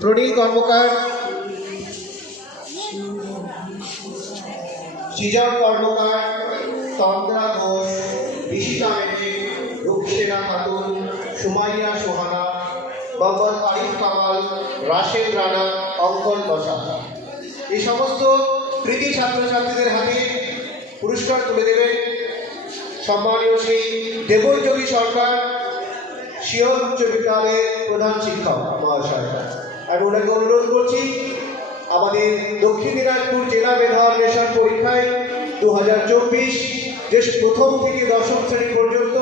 প্রণীল কর্মকার, সৃজন কর্মকার, তন্দ্রা ঘোষ ঋষিতা মেঘে রুকসেনা খাতুন, সুমাইয়া সোহানা মোহাম্মদ আরিফ কামাল, রাশেদ রানা, অঙ্কন বসা এই সমস্ত কৃতি ছাত্রছাত্রীদের হাতে পুরস্কার তুলে দেবেন সম্মানীয় শ্রী দেবজ্যোতি সরকার শিয়র উচ্চ বিদ্যালয়ের প্রধান শিক্ষক মহাশয় আমি ওনাকে অনুরোধ করছি, আমাদের দক্ষিণ দিনাজপুর জেলা মেধা নেশন পরীক্ষায় দু হাজার চব্বিশ, যে প্রথম থেকে দশম শ্রেণি পর্যন্ত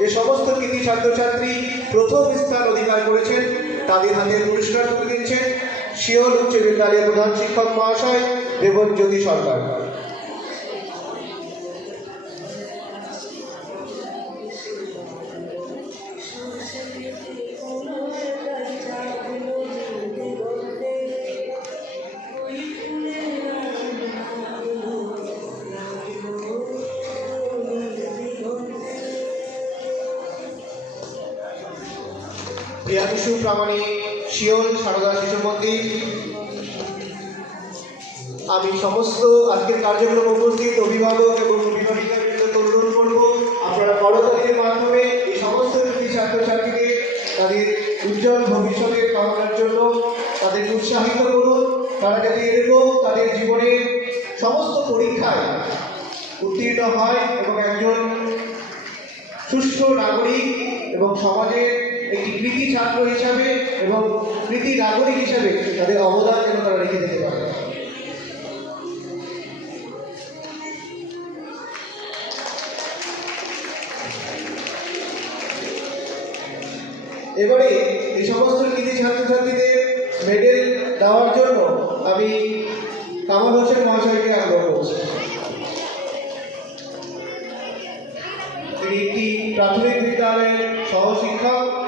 যে সমস্ত কৃতি ছাত্রছাত্রী প্রথম স্থান অধিকার করেছেন, তাদের হাতে পুরস্কার তুলে দিচ্ছেন শিওর উচ্চ বিদ্যালয়ের প্রধান শিক্ষক মহাশয় দেবজ্যোতি সরকার। প্রিয়াংশু প্রামাণিক, শিওল, সারদা শিশু মন্দির। আমি সমস্ত আজকের কার্যক্রম উপস্থিত অভিভাবক এবং অভিভাবিকাবৃন্দকে অনুরোধ করব, আপনারা করতালির মাধ্যমে এই সমস্ত কৃতি ছাত্রছাত্রীদের তাদের উজ্জ্বল ভবিষ্যতের কামনার জন্য তাদের উৎসাহিত করুন। তারা যাতে এরকম তাদের জীবনের সমস্ত পরীক্ষায় উত্তীর্ণ হয় এবং একজন সুস্থ নাগরিক এবং সমাজের একটি কৃতি ছাত্র হিসাবে এবং কৃতি নাগরিক হিসাবে তাদের অবদান যেন তারা রেখে দিতে পারে। এবারে এই সমস্ত কৃতি ছাত্রছাত্রীদের মেডেল দেওয়ার জন্য আমি কামাল হোসেন মহাশয়কে আগ্রহ করছি। তিনি একটি প্রাথমিক বিদ্যালয়ের সহশিক্ষক।